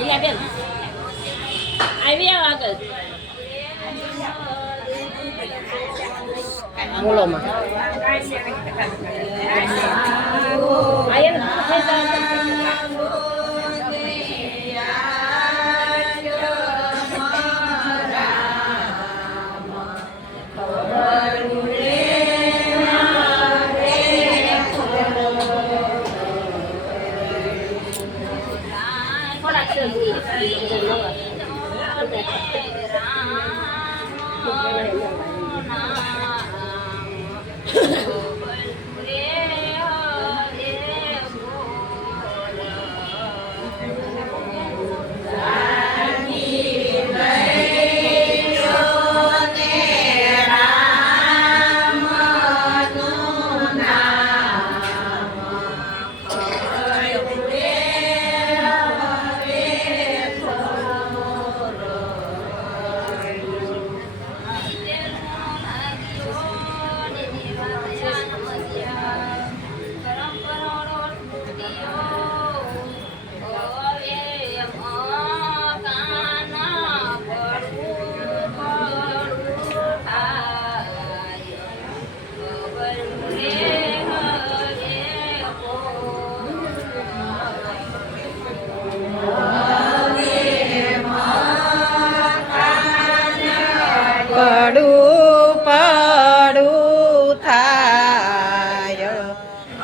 લીલાબેન આવી આવો આગળ. બોલો માં Thank you.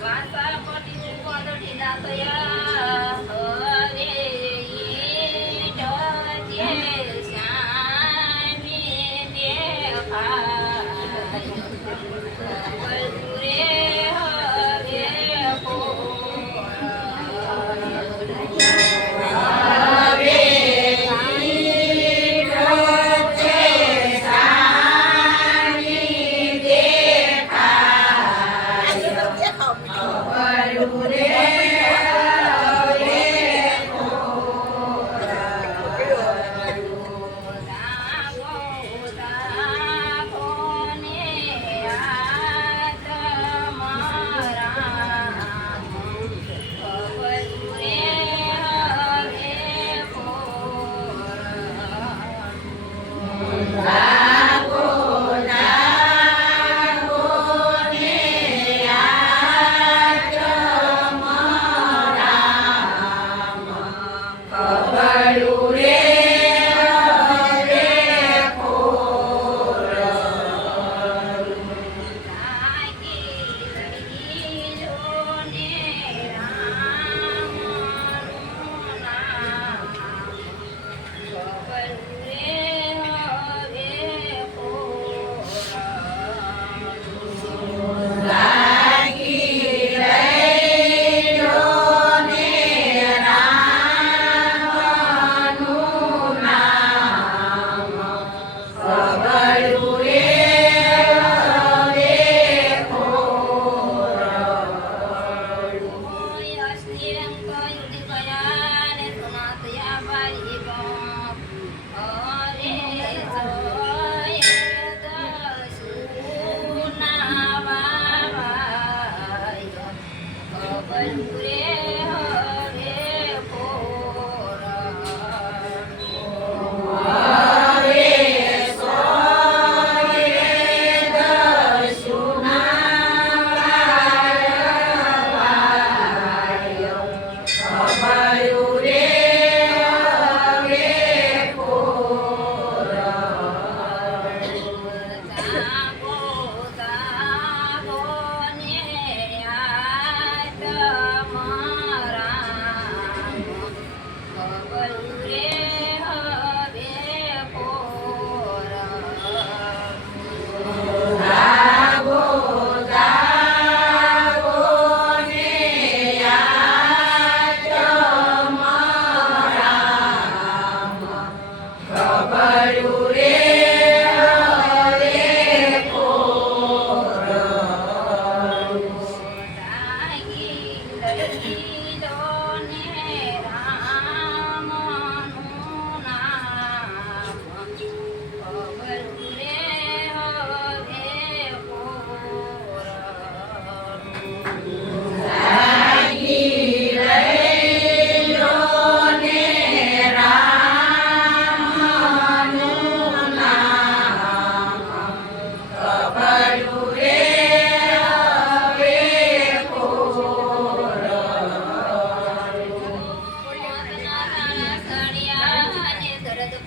વાસા પટી વાદળી દાતયા Rodaio. Bulan